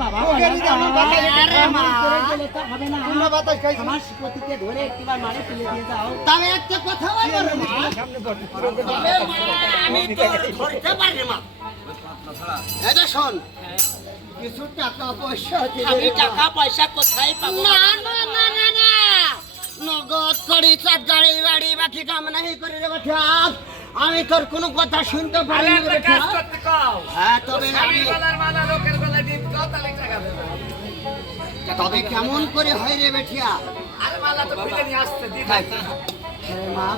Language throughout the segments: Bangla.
বাবা আমার ধরে একটিবার মারে তুলে দিয়ে যাও। তবে একটা কথা বলব আমি তোর ধরতে পারি মা এটা শোন কিছু টাকা পয়সা আমি টাকা পয়সা কোথায় পাবো? না না না না না। নগদ করি গাড়ি বাড়ি বাকি কাম নাই করে রে বাঠা। আমি তোর কোনো কথা শুনতে পারি না হ্যাঁ তবে আমি তবে কেমন করে হয় রে বেঠিয়া? আরে মালা তো ফিরে নিয়ে আসতে দিন আরে মা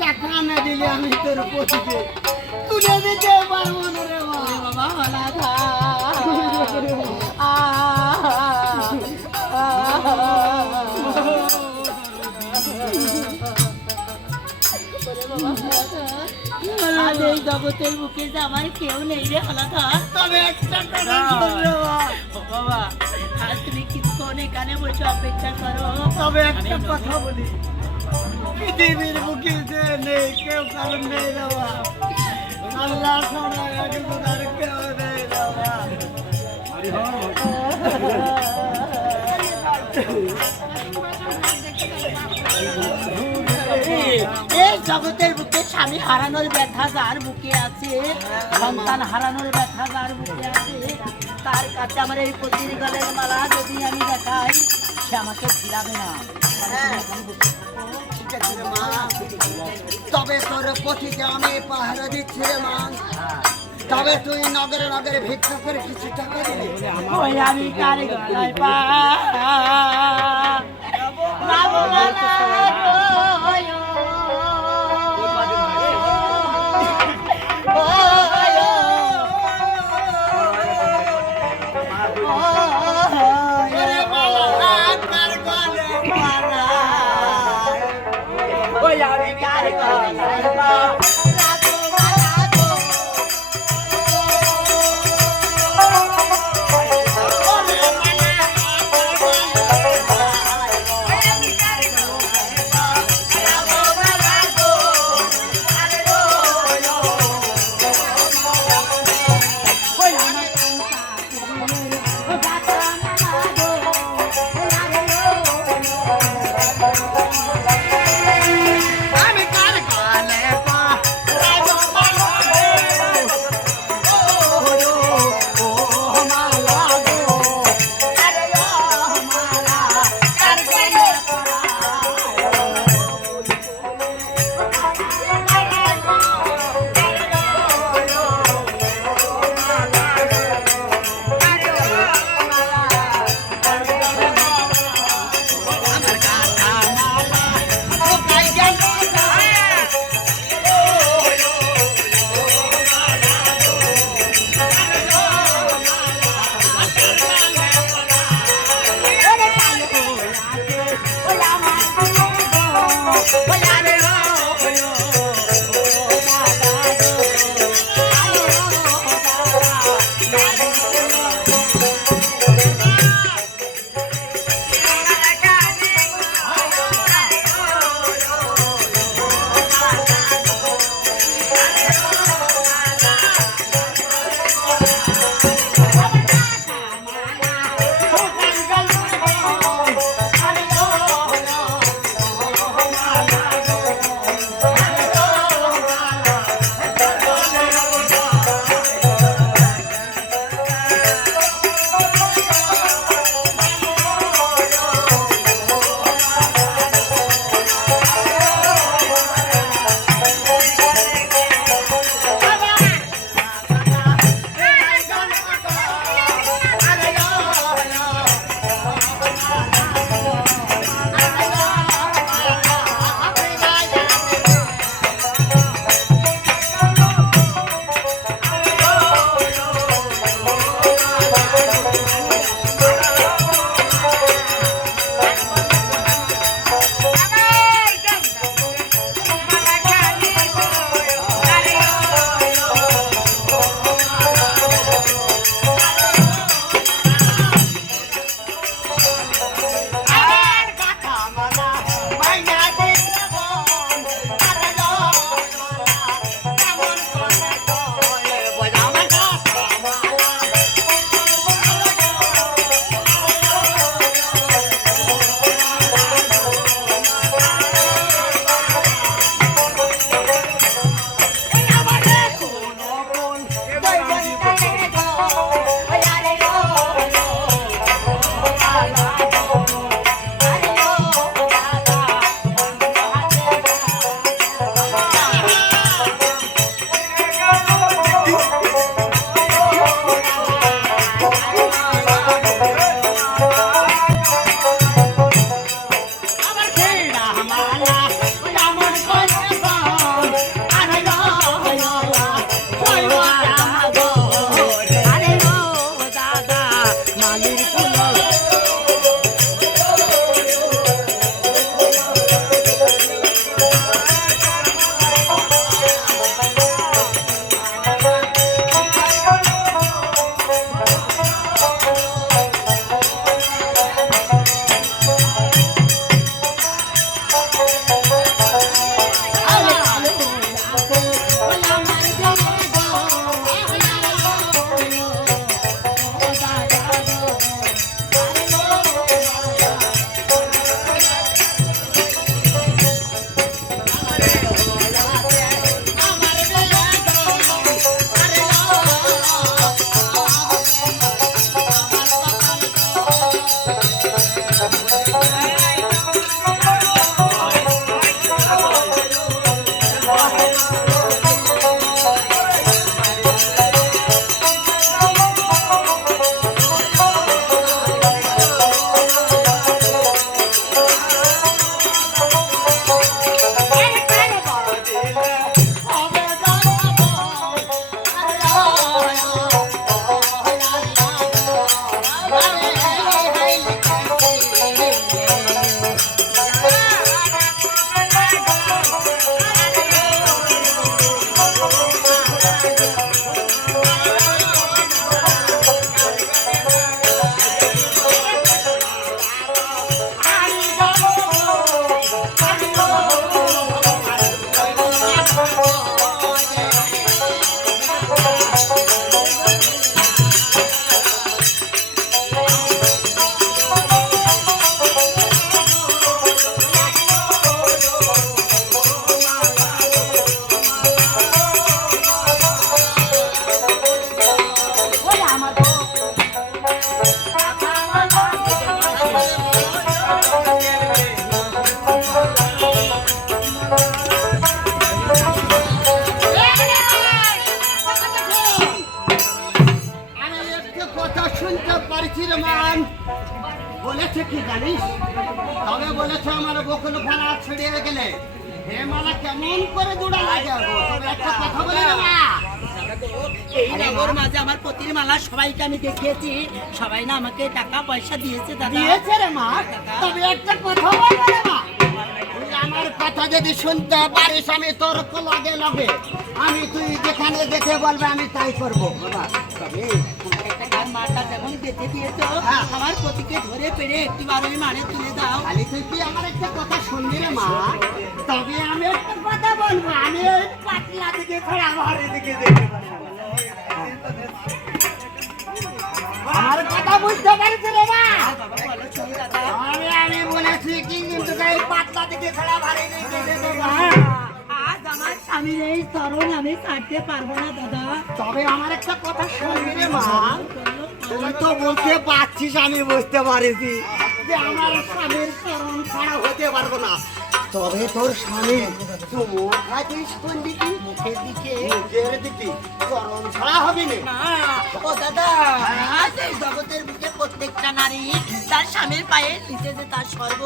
টাকা না দিলে আমি তোর পতিকে তুলে দিতে পারব না রে মা। বাবা আজ এই জগতের বুকে যে আমার কেউ নেই রে হলাধা তবে একটা টাকা শোন বাবা আজ তুমি কিছুক্ষণ এখানে বসে অপেক্ষা করো। তবে একটা কথা বলি। পৃথিবীর বুকে যে নেই কেউ কারণ নেই রে আল্লাহ ছাড়া একজন আর কেউ নেই রে মা এই জগতের বুকে স্বামী হারানোর ব্যথা যার বুকে আছে, সন্তান হারানোর ব্যথা যার বুকে আছে, তার কাছে আমার এই পতির গলের মালা যদি আমি দেখাই, সে আমাকে ফিরাবে না। তবে তোর পথিকে আমি পাহারা দিচ্ছি মা। তবে তুই নগরে নগরে ভিক্ষা করে কিছু টাকা দিবি ওই আমি জানিস? তবে বলেছে আমার বকুল ভাড়া ছড়িয়ে গেলে। হে মালা কেমন করে জোড়া লাগে গো? তবে একটা কথা বলে রে মা। এই নগর মাঝে আমার পতির মালা সবাইকে আমি দেখিয়েছি। সবাই না আমাকে টাকা পয়সা দিয়েছে দাদা। দিয়েছে রে মা। তবে একটা কথা বলবে রে মা। তুই আমার কথা যদি শুনতে পারিস আমি তোর লগে লগে। আমি তুই যেখানে দেখে বলবে আমি তাই করব। বাবা তবে যেমন বেঁধে দিয়েছ। আমার পতিকে ধরে পেরে একটিবার ওই মানে তুলে দাও। খালি তুই আমার একটা কথা শুনবি রে মা? তবে আমি একটা কথা বলব আমি ওই পাতলা দিকে ছাড়া আমার দিকে দেখতে আমার কথা বুঝতে পারছি রে মা? বাবা বলো শুনি দাদা আমি আমি বলেছি কি কিন্তু এই পাতলা দিকে ছাড়া ভারী দিকে যেতে আজ আমার স্বামীর এই চরণ আমি ছাড়তে পারব না দাদা। তবে আমার একটা কথা শুনবি রে মা? তুই তো বলতে পারছিস আমি বুঝতে পারিছি। যে আমার স্বামীর চরণ ছাড়া হতে পারব না। তবে তোর স্বামী তুই মুখ কোন দিকে? মুখের দিকে। মুখের দিকে। চরণ ছাড়া হবে না। ও দাদা এই জগতের বুকে প্রত্যেকটা নারী তার স্বামীর পায়ে নিচে যে তার স্বর্গ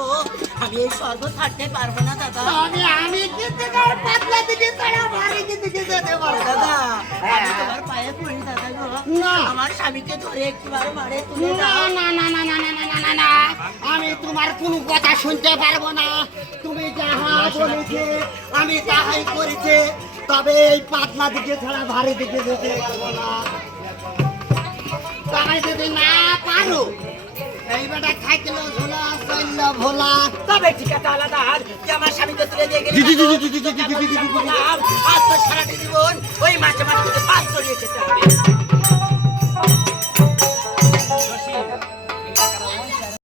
আমি এই স্বর্গ ছাড়তে পারব না দাদা। তবে আমি কিন্তু তোর পাতলা দিকে ছাড়া ভারী দিকে যেতে পারব আমার স্বামীকে ধরে একটিবার মারে তুলে না দাও। না না না না না না না না না। আমি তোমার কোনো কথা শুনতে পারব না। তুমি যাহা বলেছে আমি তাহাই করেছে। তবে এই পাতলা দিকে ছাড়া ভারী দিকে যেতে পারব না। যদি না পারো এই বেটা থাকল ঝোলা চলল ভোলা। তবে ঠিক আছে আলাদা আর যে আমার স্বামীকে তুলে দিয়ে গেলে। আজ তো সারাটি জীবন ওই মাঝে মাঝে পাস করিয়ে খেতে হবে।